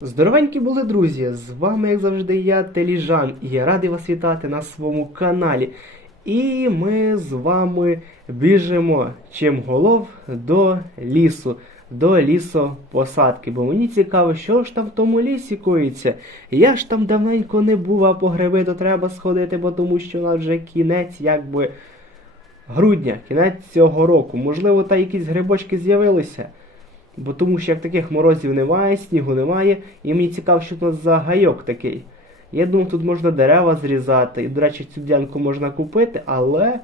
Здоровенькі були друзі! З вами, як завжди, я Теліжан, і я радий вас вітати на своєму каналі. І ми з вами біжимо чим голов до лісу, до лісопосадки. Бо мені цікаво, що ж там в тому лісі коїться. Я ж там давненько не був, а по гриби то треба сходити, бо тому що у нас вже кінець, якби грудня, кінець цього року. Можливо, та якісь грибочки з'явилися. Бо тому що як таких морозів немає, снігу немає, і мені цікаво, що тут за гайок такий. Я думав, тут можна дерева зрізати, і, до речі, цю ділянку можна купити, але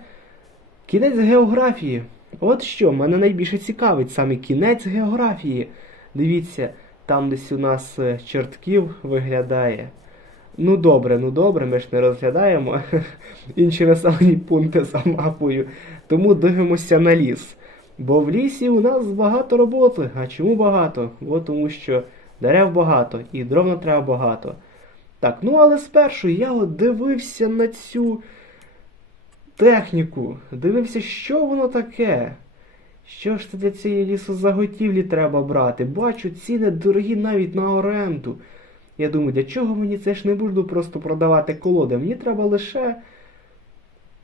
кінець географії. От що, мене найбільше цікавить саме кінець географії. Дивіться, там десь у нас е, чортків виглядає. Ну добре, ну добре, ми ж не розглядаємо інші населені пункти за мапою. Тому дивимося на ліс. Бо в лісі у нас багато роботи. А чому багато? Бо тому що дерев багато і дров треба багато. Так, ну але спершу я от дивився на цю техніку. Дивився, що воно таке. Що ж це для цієї лісозаготівлі треба брати? Бачу, ціни дорогі навіть на оренду. Я думаю, для чого мені це ж не буду просто продавати колоди? Мені треба лише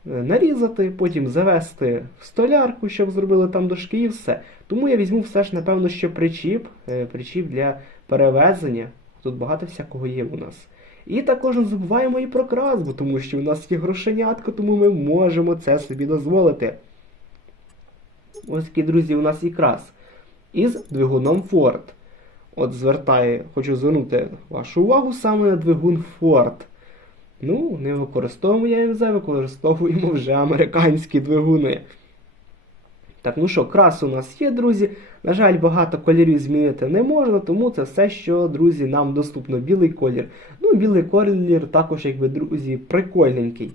нарізати, потім завести в столярку, щоб зробили там дошки і все. Тому я візьму все ж, напевно, що причіп, е, причіп для перевезення. Тут багато всякого є у нас. І також не забуваємо і про красбу, тому що у нас є грошенятко, тому ми можемо це собі дозволити. Ось такі, друзі, у нас і крас. Із двигуном Ford. От звертаю, хочу звернути вашу увагу саме на двигун Ford. Ну, не використовуємо МЗ, використовуємо вже американські двигуни. Так, ну що, крас у нас є, друзі. На жаль, багато кольорів змінити не можна, тому це все, що, друзі, нам доступно. Білий колір. Ну, білий колір також, якби, друзі, прикольненький.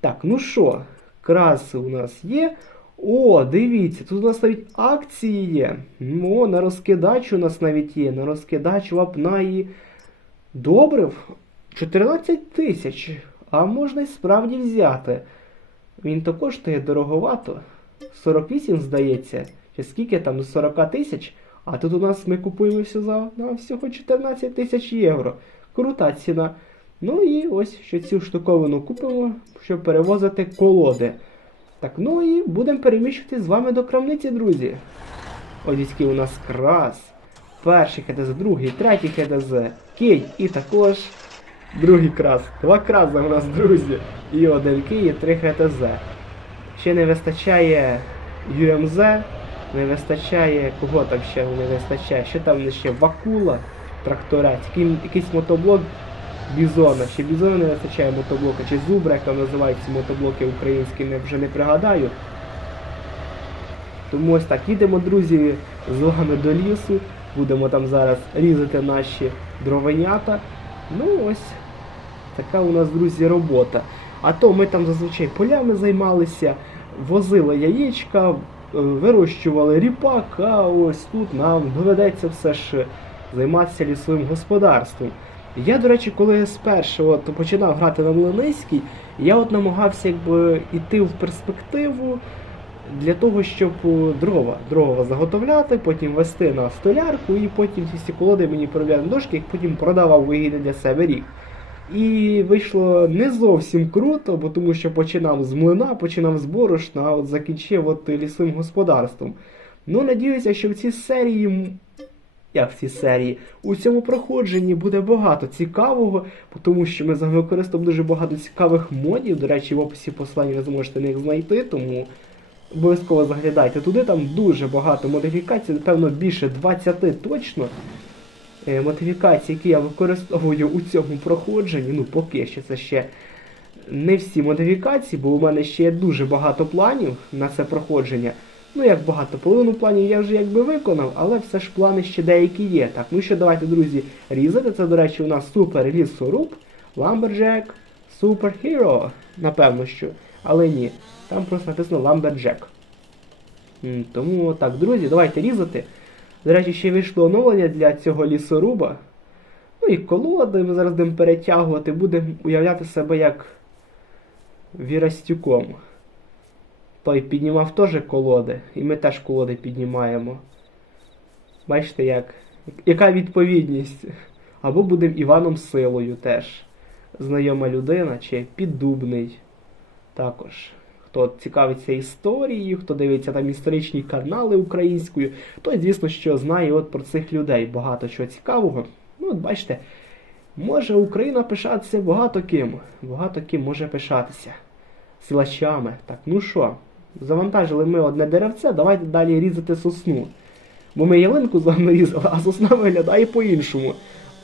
Так, ну що, краси у нас є. О, дивіться, тут у нас навіть акції є. О, на розкидач у нас навіть є. На розкидач вапна і добрив 14 тисяч. А можна й справді взяти. Він то коштує дороговато. 48, здається. Чи скільки там 40 тисяч? А тут у нас ми купуємо все за на всього 14 тисяч євро. Крута ціна. Ну і ось ще цю штуковину купимо, щоб перевозити колоди. Так, ну і будемо переміщувати з вами до крамниці, друзі. Ось який у нас крас. Перший ХДЗ, другий, третій ХДЗ, кій і також другий крас. Два краси у нас, друзі. І один кій, і три ХТЗ. Ще не вистачає ЮМЗ, не вистачає. Кого там ще не вистачає? Що там ще? Вакула, тракторець, якийсь мотоблок Бізона. Ще Бізона не вистачає мотоблока, чи Зубра, як там називаються мотоблоки українські, не, вже не пригадаю. Тому ось так, їдемо, друзі, з вами до лісу. Будемо там зараз різати наші дровенята. Ну ось така у нас, друзі, робота. А то ми там зазвичай полями займалися, возили яєчка, е, вирощували ріпак, а ось тут нам доведеться все ж займатися лісовим господарством. Я, до речі, коли спершу от починав грати на Млиниській, я от намагався якби йти в перспективу для того, щоб дрова, дрова заготовляти, потім вести на столярку і потім ці всі колоди мені на дошки, їх потім продавав вигідно для себе рік. І вийшло не зовсім круто, бо тому що починав з млина, починав з борошна, а от закінчив от лісовим господарством. Ну, надіюся, що в цій серії як в цій серії. У цьому проходженні буде багато цікавого, тому що ми використовуємо дуже багато цікавих модів. До речі, в описі посилання ви зможете їх знайти, тому обов'язково заглядайте туди. Там дуже багато модифікацій, напевно, більше 20 точно. е, Модифікацій, які я використовую у цьому проходженні. Ну, поки що це ще не всі модифікації, бо у мене ще є дуже багато планів на це проходження. Ну, як багато, половину планів я вже якби виконав, але все ж плани ще деякі є. Так, ну що, давайте, друзі, різати. Це, до речі, у нас супер лісоруб, Lumberjack, Superhero, напевно що. Але ні, там просто написано Lumberjack. Тому так, друзі, давайте різати. До речі, ще вийшло оновлення для цього лісоруба. Ну і колоди ми зараз будемо перетягувати, будемо уявляти себе як Вірастюком. Той піднімав теж колоди, і ми теж колоди піднімаємо. Бачите, як? Яка відповідність? або будемо Іваном Силою теж. Знайома людина чи піддубний. Також. Хто цікавиться історією, хто дивиться там історичні канали українською, той, звісно, що знає от про цих людей багато чого цікавого. Ну, от бачите, може Україна пишатися багато ким. Багато ким може пишатися. Силачами. Так, ну що, завантажили ми одне деревце, давайте далі різати сосну. Бо ми ялинку з вами різали, а сосна виглядає по-іншому.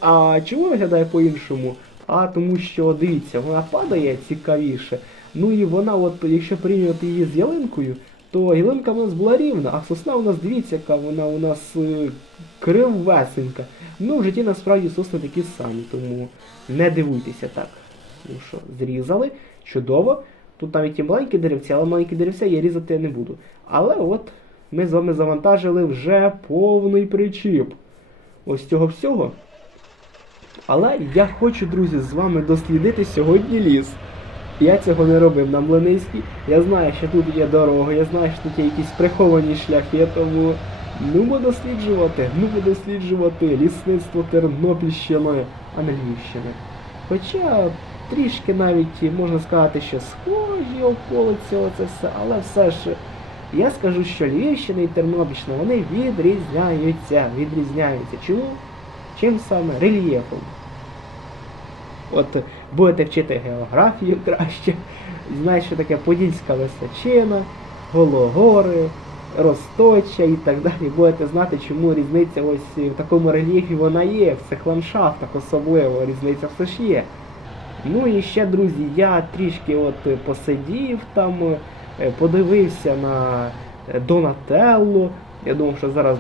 А чому виглядає по-іншому? А тому що, дивіться, вона падає цікавіше. Ну і вона, от, якщо порівнювати її з ялинкою, то ялинка у нас була рівна, а сосна у нас, дивіться, яка вона у нас е, кривесенька. Ну, в житті насправді сосни такі самі, тому не дивуйтеся так. Ну що, зрізали, чудово. Тут навіть і маленькі деревці, але маленькі деревця я різати не буду. Але от ми з вами завантажили вже повний причіп. Ось цього всього. Але я хочу, друзі, з вами дослідити сьогодні ліс. Я цього не робив на Млиницькій. Я знаю, що тут є дорога, я знаю, що тут є якісь приховані шляхи, тому ну досліджувати, ну досліджувати лісництво Тернопільщини, а не Львівщини. Хоча трішки навіть можна сказати, що схожі околиці, оце все, але все ж я скажу, що Львівщина і Тернопільщина вони відрізняються. Відрізняються. Чому? Чим саме? Рельєфом. От будете вчити географію краще, знаєте, що таке Подільська височина, Гологори, Росточа і так далі. Будете знати, чому різниця ось в такому рельєфі вона є, в цих ландшафтах особливо різниця все ж є. Ну і ще, друзі, я трішки от посидів там, е, подивився на Донателло. Я думав, що зараз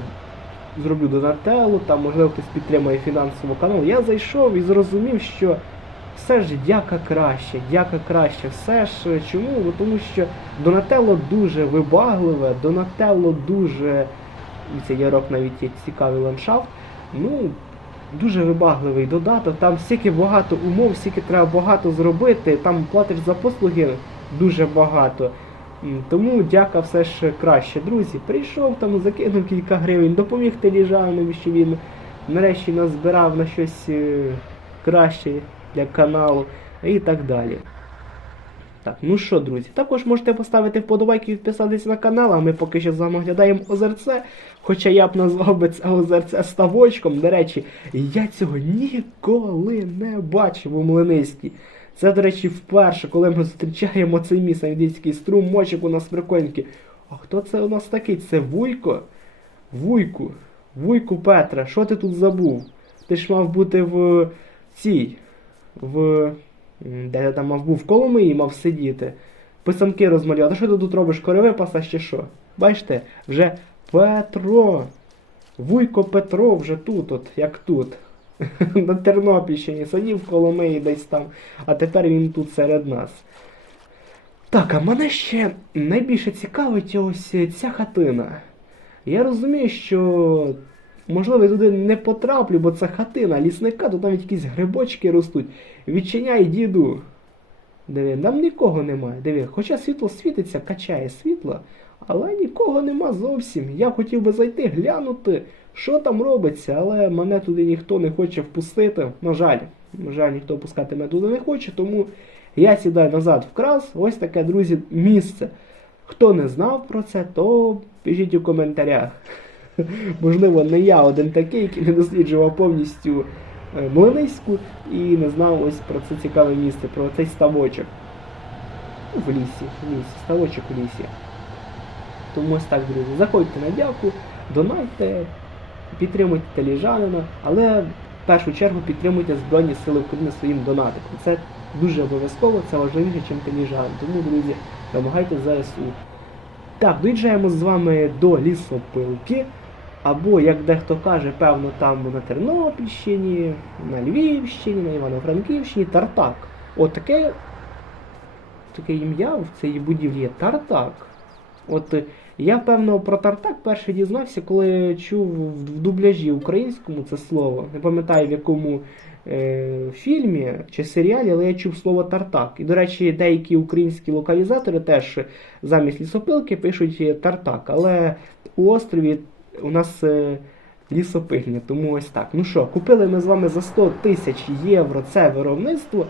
зроблю Донателло, там можливо хтось підтримує фінансово канал. Я зайшов і зрозумів, що все ж дяка краще, дяка краще. Все ж чому? Бо Тому що Донателло дуже вибагливе, Донателло дуже. і Це ярок навіть є цікавий ландшафт. Ну, дуже вибагливий додаток, там стільки багато умов, стільки треба багато зробити, там платиш за послуги дуже багато. Тому дяка все ж краще. Друзі, прийшов там, закинув кілька гривень, допоміг Теліжанові, що він нарешті назбирав на щось е, краще для каналу і так далі. Так, ну що, друзі, також можете поставити вподобайки і підписатися на канал, а ми поки що з вами оглядаємо озерце. Хоча я б назвав би це озерце ставочком. До речі, я цього ніколи не бачив у Млиницькій. Це, до речі, вперше, коли ми зустрічаємо цей міст андійський струм, мочик у нас прикольненький. А хто це у нас такий? Це Вуйко? Вуйку. Вуйку Петра, що ти тут забув? Ти ж мав бути в цій. В. Де ти там мав був в Коломиї мав сидіти. Писанки розмалювати. Що ти тут робиш? Кореве пасаш чи що? Бачите, вже Петро. Вуйко Петро вже тут, от, як тут. На Тернопільщині сидів в Коломиї десь там, а тепер він тут серед нас. Так, а мене ще найбільше цікавить ось ця хатина. Я розумію, що можливо я туди не потраплю, бо це хатина лісника, тут навіть якісь грибочки ростуть. Відчиняй, діду. Диви, там нікого немає. Диви, хоча світло світиться, качає світло, але нікого нема зовсім. Я хотів би зайти, глянути, що там робиться, але мене туди ніхто не хоче впустити. На жаль, на жаль, ніхто пускати мене туди не хоче, тому я сідаю назад в крас. Ось таке, друзі, місце. Хто не знав про це, то пишіть у коментарях. Можливо, не я один такий, який не досліджував повністю е, Млиниську і не знав ось про це цікаве місце, про цей ставочок. Ну, В лісі, в лісі, ставочок у лісі. Тому ось так, друзі, заходьте на дяку, донайте, підтримуйте теліжанина, але в першу чергу підтримуйте Збройні Сили України своїм донатиком. Це дуже обов'язково, це важливіше, ніж теліжан. Тому, друзі, допомагайте ЗСУ. Так, доїжджаємо з вами до лісопилки. Або, як дехто каже, певно, там на Тернопільщині, на Львівщині, на Івано-Франківщині, Тартак. От таке, ім'я в цій будівлі є Тартак. От е, я, певно, про Тартак перше дізнався, коли чув в дубляжі українському це слово. Не пам'ятаю в якому е, фільмі чи серіалі, але я чув слово Тартак. І, до речі, деякі українські локалізатори теж замість лісопилки пишуть е, Тартак. Але у острові у нас е, лісопильня. Тому ось так. Ну що, купили ми з вами за 100 тисяч євро це виробництво.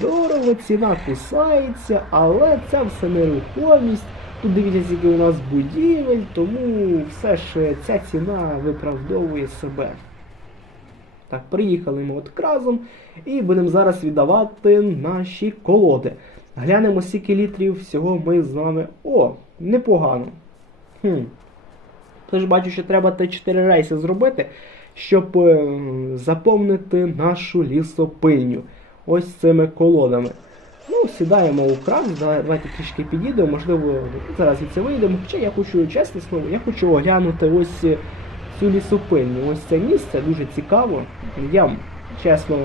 Дорого ціна кусається, але це все нерухомість. Тут дивіться, скільки у нас будівель, тому все ж е, ця ціна виправдовує себе. Так, приїхали ми от разом і будемо зараз віддавати наші колоди. Глянемо, скільки літрів всього ми з вами. О, непогано. Хм. Тож бачу, що треба Т4 рейси зробити, щоб е, заповнити нашу лісопильню. Ось цими колодами. Ну, сідаємо у кран, давайте трішки підійдемо, можливо, зараз від це вийдемо. Хоча я хочу, чесне слово, я хочу оглянути ось е, цю лісопильню. Ось це місце дуже цікаво. Я, чесно,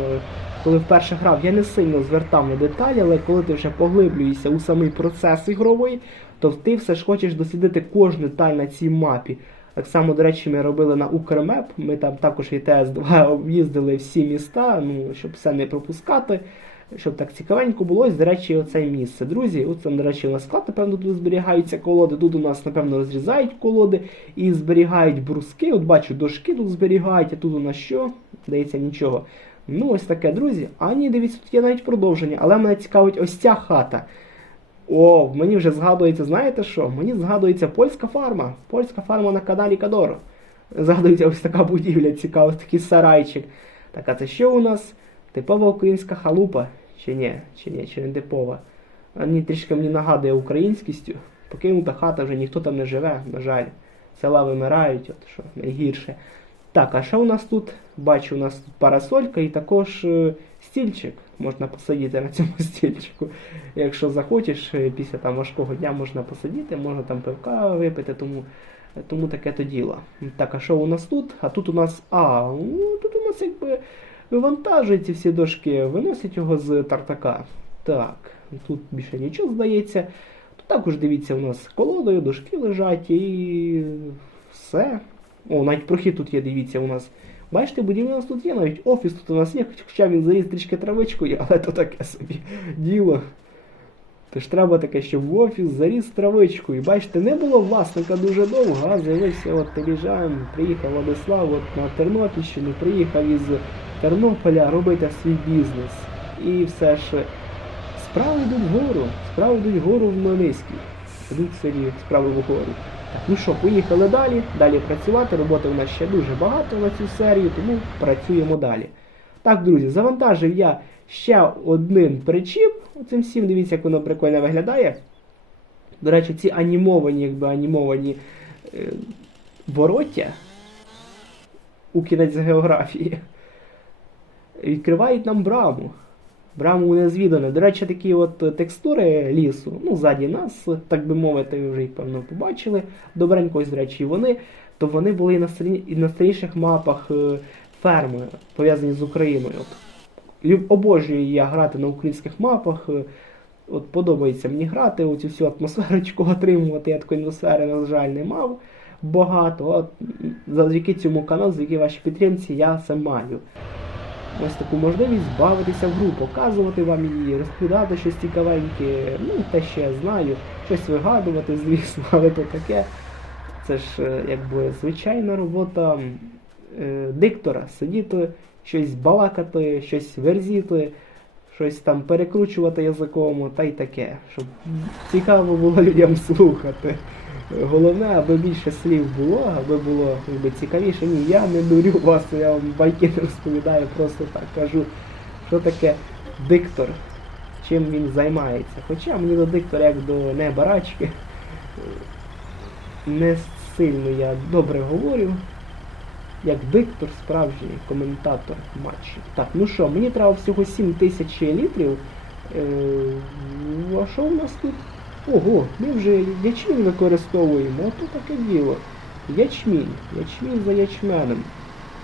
коли вперше грав, я не сильно звертав на деталі, але коли ти вже поглиблюєшся у самий процес ігровий, то ти все ж хочеш дослідити кожну деталь на цій мапі. Так само, до речі, ми робили на Укрмеп, ми там також і ТС2 об'їздили всі міста, ну, щоб все не пропускати, щоб так цікавенько було. Ось, до речі, оце місце. Друзі, там, до речі, у нас склад, напевно, тут зберігаються колоди. Тут у нас, напевно, розрізають колоди і зберігають бруски. От бачу, дошки тут зберігають, а тут у нас що? Здається, нічого. Ну, ось таке, друзі. А ні, дивіться, тут є навіть продовження, але мене цікавить ось ця хата. О, мені вже згадується, знаєте що? Мені згадується польська фарма. Польська фарма на каналі Кадоро. Згадується ось така будівля, цікава, такий сарайчик. Так, а це що у нас? Типова українська халупа. Чи ні? Чи ні, чи не типова? Мені трішки мені нагадує українськістю. Покинута хата, вже ніхто там не живе, на жаль. Села вимирають, от що найгірше. Так, а що у нас тут? Бачу, у нас тут парасолька і також е, стільчик. Можна посидіти на цьому стільчику. Якщо захочеш, е, після там важкого дня можна посидіти, можна там пивка випити, тому, тому таке то діло. Так, а що у нас тут? А тут у нас. А, ну тут у нас якби вивантажують ці всі дошки, виносять його з тартака. Так, тут більше нічого здається. Тут також дивіться, у нас колодою, дошки лежать і все. О, навіть прохід тут є, дивіться, у нас. Бачите, будівля у нас тут є, навіть офіс тут у нас є, хоча він заріз трішки травичкою, але то таке собі діло. Тож треба таке, щоб в офіс заріс травичкою. Бачите, не було власника дуже довго, а з'явився от Теліжан, приїхав Владислав от на Тернопільщину, приїхав із Тернополя робити свій бізнес. І все ж справи йдуть вгору, справи йдуть вгору в Хмельницький. Йдуть справи вгору. Так, ну що, поїхали далі, далі працювати. Роботи у нас ще дуже багато на цю серію, тому працюємо далі. Так, друзі, завантажив я ще один причіп. Оцим всім, дивіться, як воно прикольно виглядає. До речі, ці анімовані, якби анімовані е, вороття у кінець географії відкривають нам браму. Браму незвідане. До речі, такі от е, текстури лісу, ну, ззаді нас, так би мовити, ви вже їх певно побачили. Добренько, ось, до речі, вони, то вони були і на, старі, і на старіших мапах е, ферми, пов'язані з Україною. От. Обожнюю я грати на українських мапах. е, От подобається мені грати, оцю всю атмосферочку отримувати. Я такої атмосфери, на жаль, не мав багато. От завдяки цьому каналу, завдяки вашій підтримці, я це маю. Ось таку можливість бавитися в гру, показувати вам її, розповідати щось цікавеньке, ну те, що я знаю, щось вигадувати, звісно, але то таке. Це ж е, якби звичайна робота е, диктора сидіти, щось балакати, щось верзіти, щось там перекручувати язиком, та й таке, щоб цікаво було людям слухати. Головне, аби більше слів було, аби було якби, цікавіше. Ні, я не дурю вас, я вам байки не розповідаю, просто так кажу, що таке диктор, чим він займається. Хоча мені до диктора як до небарачки. Не сильно я добре говорю, як диктор, справжній коментатор матчів. Так, ну що, мені треба всього 7 тисяч літрів. Е, а що у нас тут? Ого, ми вже ячмінь використовуємо, ото таке діло. Ячмінь, ячмінь за ячменем.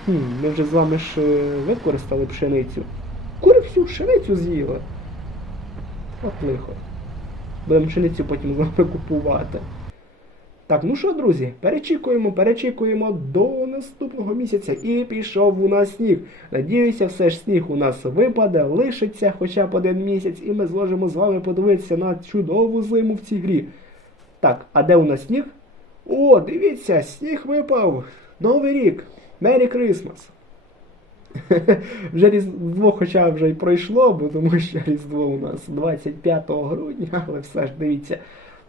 Хм, ми вже з вами ж е, використали пшеницю. Кури всю пшеницю з'їла. От лихо. Будемо пшеницю потім з вами купувати. Так, ну що, друзі, перечікуємо, перечікуємо до наступного місяця. І пішов у нас сніг. Надіюся, все ж сніг у нас випаде, лишиться хоча б один місяць, і ми зможемо з вами подивитися на чудову зиму в цій грі. Так, а де у нас сніг? О, дивіться, сніг випав! Новий рік! Merry Christmas! Вже Різдво, хоча вже й пройшло, бо тому що Різдво у нас 25 грудня, але все ж дивіться.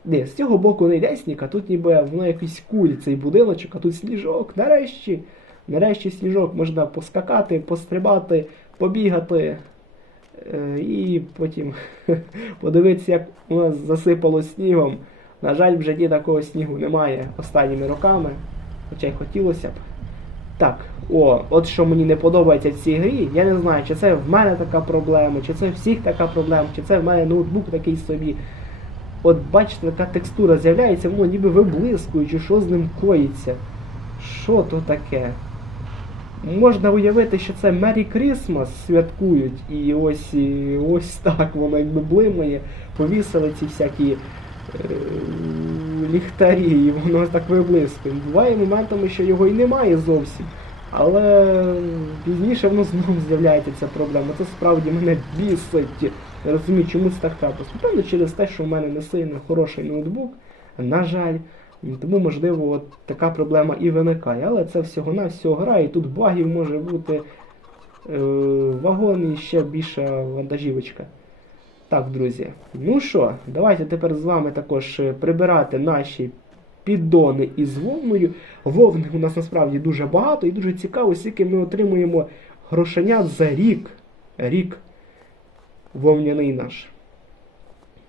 Ні, з цього боку не йде сніг, а тут ніби воно якийсь кулі цей будиночок, а тут сніжок. Нарешті, нарешті сніжок можна поскакати, пострибати, побігати. Е, І потім подивитися, як у нас засипало снігом. На жаль, вже ні такого снігу немає останніми роками, хоча й хотілося б. Так, о, от що мені не подобається в цій грі, я не знаю, чи це в мене така проблема, чи це в всіх така проблема, чи це в мене ноутбук такий собі. От бачите, така текстура з'являється, воно ніби виблискує, чи що з ним коїться. Що то таке? Можна уявити, що це Merry Christmas святкують, і ось і ось так воно якби блимає, повісили ці всякі е, ліхтарі, і воно так виблискує. Буває моментами, що його і немає зовсім. Але пізніше воно знову з'являється ця проблема. Це справді мене бісить. Розумію, чому це так трапилось. Напевно, через те, що в мене не сильно хороший ноутбук, на жаль. Тому, можливо, от така проблема і виникає. Але це всього-навсього гра, і тут багів може бути е, вагон і ще більша вантажівочка. Так, друзі. Ну що, давайте тепер з вами також е, прибирати наші піддони із вовною. Вовни у нас насправді дуже багато і дуже цікаво, скільки ми отримуємо грошенят за рік. Рік вовняний наш.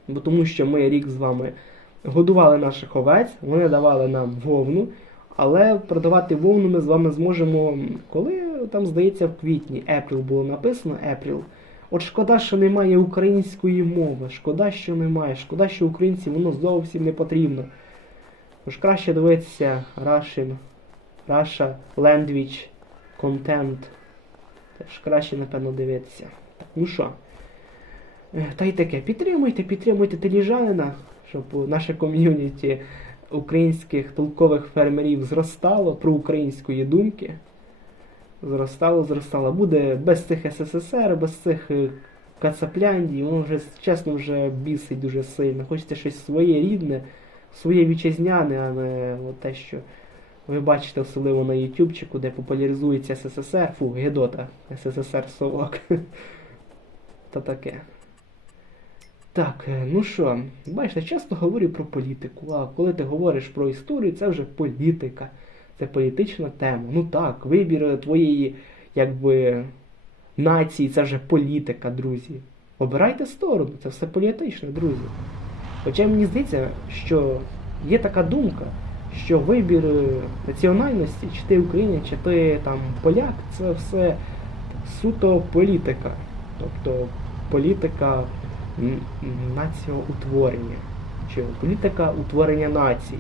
Бо тому що ми рік з вами годували наших овець, вони давали нам вовну, але продавати вовну ми з вами зможемо, коли там, здається, в квітні April було написано April. От шкода, що немає української мови, шкода, що немає, шкода, що українці воно зовсім не потрібно. Тож краще дивитися Russian, Russia, Language, Content. Теж краще, напевно, дивитися. Ну що? Е, Та й таке, підтримуйте, підтримуйте теліжанина, щоб наше ком'юніті українських толкових фермерів зростало про української думки. Зростало, зростало. Буде без цих СССР, без цих е, кацапляндій, воно вже, чесно, вже бісить дуже сильно. Хочеться щось своє рідне, своє вітчизняне, а не те, що ви бачите, особливо на Ютубчику, де популяризується СССР, фу, Гедота, СССР совок. Та таке. Так, е, ну що, бачите, часто говорю про політику, а коли ти говориш про історію, це вже політика. Це політична тема. Ну так, вибір твоєї, якби, нації, це вже політика, друзі. Обирайте сторону, це все політичне, друзі. Хоча мені здається, що є така думка, що вибір е, національності, чи ти українець, чи ти там поляк, це все суто політика. Тобто політика націоутворення, чи політика утворення нації.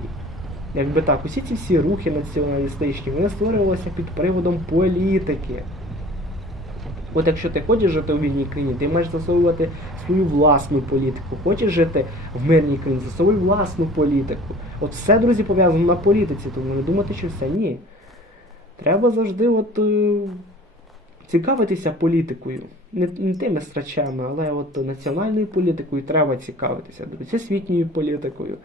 Якби так, усі ці всі рухи націоналістичні, вони створювалися під приводом політики. От якщо ти хочеш жити в вільній країні, ти маєш засовувати свою власну політику. Хочеш жити в мирній країні, засовуй власну політику. От все, друзі, пов'язано на політиці, тому не думати, що все. Ні. Треба завжди от, е, цікавитися політикою. Не, не тими страчами, але от національною політикою треба цікавитися, друзі, всесвітньою політикою.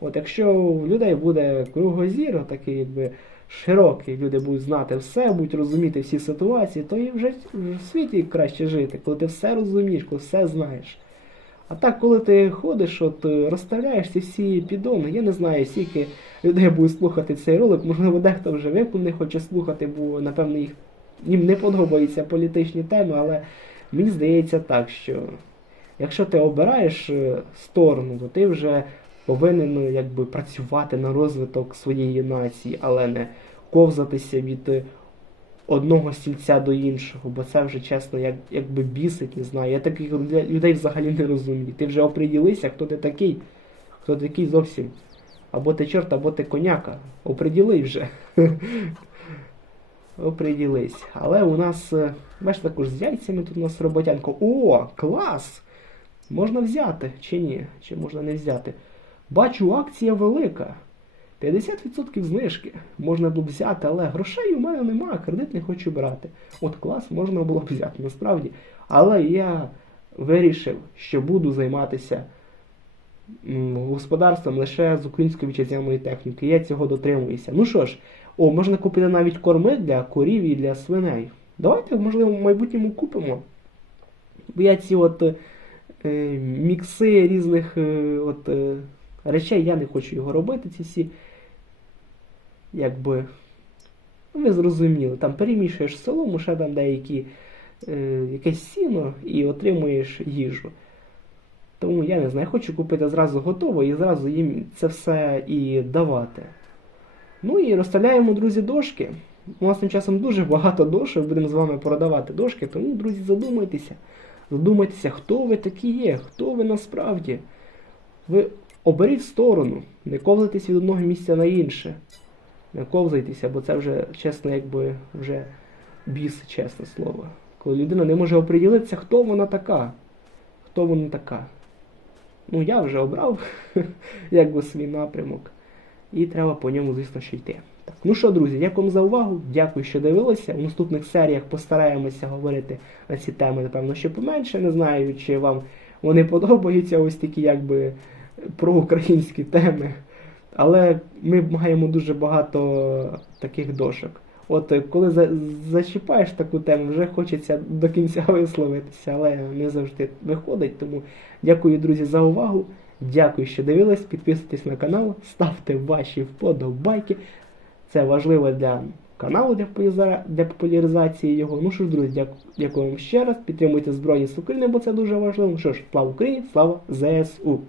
От якщо у людей буде кругозір, такий якби широкий, люди будуть знати все, будуть розуміти всі ситуації, то і вже в світі краще жити, коли ти все розумієш, коли все знаєш. А так, коли ти ходиш, от розставляєш ці всі підони, я не знаю, скільки людей будуть слухати цей ролик, можливо, дехто вже випив не хоче слухати, бо напевно їх їм не подобаються політичні теми, але мені здається так, що якщо ти обираєш е, сторону, то ти вже повинен ну, якби працювати на розвиток своєї нації, але не ковзатися від одного стільця до іншого, бо це вже чесно, як, якби бісить, не знаю. Я таких людей взагалі не розумію. Ти вже оприділися, хто ти такий, хто такий зовсім. Або ти чорт, або ти коняка. Оприділи вже. Оприділись. Але у нас, бачите, також з яйцями тут у нас роботянко. О, клас! Можна взяти чи ні? Чи можна не взяти? Бачу, акція велика. 50% знижки можна було б взяти, але грошей у мене немає, кредит не хочу брати. От клас можна було б взяти, насправді. Але я вирішив, що буду займатися господарством лише з української вітчизняної техніки. Я цього дотримуюся. Ну що ж, О, можна купити навіть корми для курів і для свиней. Давайте, можливо, в майбутньому купимо. Бо я ці от е, мікси різних е, от, е, речей, я не хочу його робити, ці всі. Якби. Ну, ви зрозуміли, там перемішуєш солому, ще там деякі е, якесь сіно і отримуєш їжу. Тому я не знаю, хочу купити зразу готово і зразу їм це все і давати. Ну і розставляємо, друзі, дошки. У нас тим часом дуже багато дошок, будемо з вами продавати дошки, тому, друзі, задумайтеся. Задумайтеся, хто ви такі є, хто ви насправді. Ви оберіть сторону, не ковзайтесь від одного місця на інше. Не ковзайтеся, бо це вже, чесно, якби вже біс, чесне слово. Коли людина не може оприділитися, хто вона така. Хто вона така. Ну, я вже обрав якби свій напрямок. І треба по ньому, звісно, ще йти. Так, ну що, друзі, дякую за увагу. Дякую, що дивилися. У наступних серіях постараємося говорити на ці теми, напевно, ще поменше. Не знаю, чи вам вони подобаються, ось такі якби проукраїнські теми. Але ми маємо дуже багато таких дошок. От коли за, зачіпаєш таку тему, вже хочеться до кінця висловитися, але не завжди виходить. Тому дякую, друзі, за увагу. Дякую, що дивились. Підписуйтесь на канал, ставте ваші вподобайки. Це важливо для каналу, для популяризації його. Ну що ж, друзі, дякую вам ще раз. Підтримуйте Збройні Сили України, бо це дуже важливо. Ну що ж, слава Україні, слава ЗСУ!